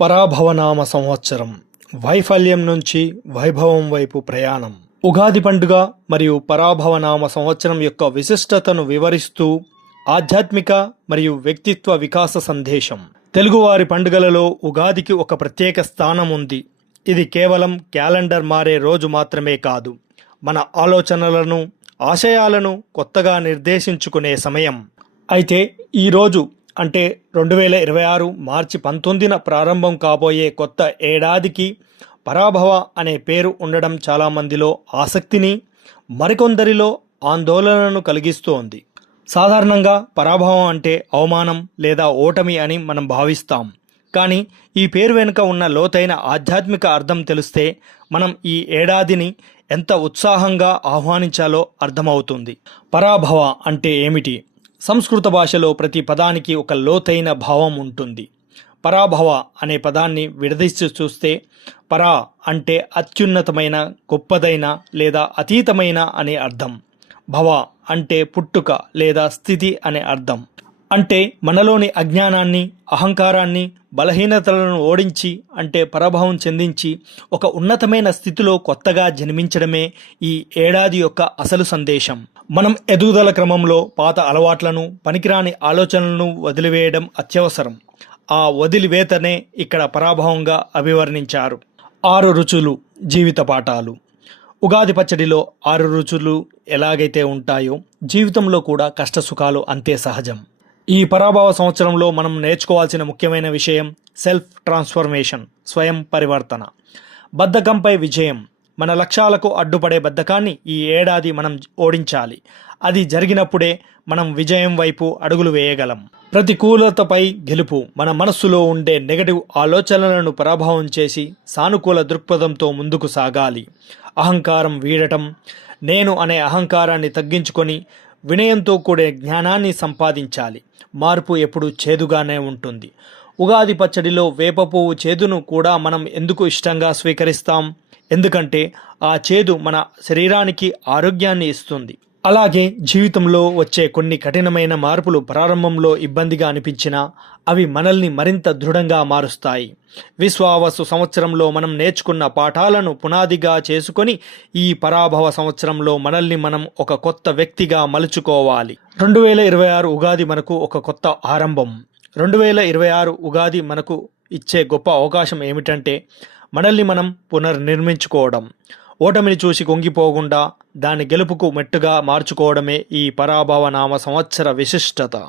పరాభవనామ సంవత్సరం వైఫల్యం నుంచి వైభవం వైపు ప్రయాణం. ఉగాది పండుగ మరియు పరాభవనామ సంవత్సరం యొక్క విశిష్టతను వివరిస్తూ ఆధ్యాత్మిక మరియు వ్యక్తిత్వ వికాస సందేశం. తెలుగువారి పండుగలలో ఉగాదికి ఒక ప్రత్యేక స్థానం ఉంది. ఇది కేవలం క్యాలెండర్ మారే రోజు మాత్రమే కాదు, మన ఆలోచనలను, ఆశయాలను కొత్తగా నిర్దేశించుకునే సమయం. అయితే ఈరోజు అంటే 2026 మార్చి 19న ప్రారంభం కాబోయే కొత్త ఏడాదికి పరాభవ అనే పేరు ఉండడం చాలామందిలో ఆసక్తిని, మరికొందరిలో ఆందోళనను కలిగిస్తోంది. సాధారణంగా పరాభవం అంటే అవమానం లేదా ఓటమి అని మనం భావిస్తాం. కానీ ఈ పేరు వెనుక ఉన్న లోతైన ఆధ్యాత్మిక అర్థం తెలిస్తే మనం ఈ ఏడాదిని ఎంత ఉత్సాహంగా ఆహ్వానించాలో అర్థమవుతుంది. పరాభవ అంటే ఏమిటి? సంస్కృత భాషలో ప్రతి పదానికి ఒక లోతైన భావం ఉంటుంది. పరాభవ అనే పదాన్ని విడదీసి చూస్తే పరా అంటే అత్యున్నతమైన, గొప్పదైన లేదా అతీతమైన అనే అర్థం. భవ అంటే పుట్టుక లేదా స్థితి అనే అర్థం. అంటే మనలోని అజ్ఞానాన్ని, అహంకారాన్ని, బలహీనతలను ఓడించి అంటే పరాభవం చెందించి ఒక ఉన్నతమైన స్థితిలో కొత్తగా జన్మించడమే ఈ ఏడాది యొక్క అసలు సందేశం. మనం ఎదుగుదల క్రమంలో పాత అలవాట్లను, పనికిరాని ఆలోచనలను వదిలివేయడం అత్యవసరం. ఆ వదిలివేతనే ఇక్కడ పరాభవంగా అభివర్ణించారు. 6 రుచులు జీవిత పాఠాలు. ఉగాది పచ్చడిలో 6 రుచులు ఎలాగైతే ఉంటాయో జీవితంలో కూడా కష్టసుఖాలు అంతే సహజం. ఈ పరాభవ సంవత్సరంలో మనం నేర్చుకోవాల్సిన ముఖ్యమైన విషయం సెల్ఫ్ ట్రాన్స్ఫర్మేషన్, స్వయం పరివర్తన. బద్ధకంపై విజయం. మన లక్ష్యాలకు అడ్డుపడే బద్ధకాన్ని ఈ ఏడాది మనం ఓడించాలి. అది జరిగినప్పుడే మనం విజయం వైపు అడుగులు వేయగలం. ప్రతికూలతపై గెలుపు. మన మనస్సులో ఉండే నెగటివ్ ఆలోచనలను పరాభవం చేసి సానుకూల దృక్పథంతో ముందుకు సాగాలి. అహంకారం వీడటం. నేను అనే అహంకారాన్ని తగ్గించుకొని వినయంతో కూడే జ్ఞానాన్ని సంపాదించాలి. మార్పు ఎప్పుడు చేదుగానే ఉంటుంది. ఉగాది పచ్చడిలో వేప పువ్వు చేదును కూడా మనం ఎందుకు ఇష్టంగా స్వీకరిస్తాం? ఎందుకంటే ఆ చేదు మన శరీరానికి ఆరోగ్యాన్ని ఇస్తుంది. అలాగే జీవితంలో వచ్చే కొన్ని కఠినమైన మార్పులు ప్రారంభంలో ఇబ్బందిగా అనిపించినా అవి మనల్ని మరింత దృఢంగా మారుస్తాయి. విశ్వావసు సంవత్సరంలో మనం నేర్చుకున్న పాఠాలను పునాదిగా చేసుకొని ఈ పరాభవ సంవత్సరంలో మనల్ని మనం ఒక కొత్త వ్యక్తిగా మలుచుకోవాలి. 2026 ఉగాది మనకు ఒక కొత్త ఆరంభం. 2026 ఉగాది మనకు ఇచ్చే గొప్ప అవకాశం ఏమిటంటే మనల్ని మనం పునర్నిర్మించుకోవడం. ఓటమిని చూసి కుంగిపోకుండా దాని గెలుపుకు మెట్టుగా మార్చుకోవడమే ఈ పరాభవ నామ సంవత్సర విశిష్టత.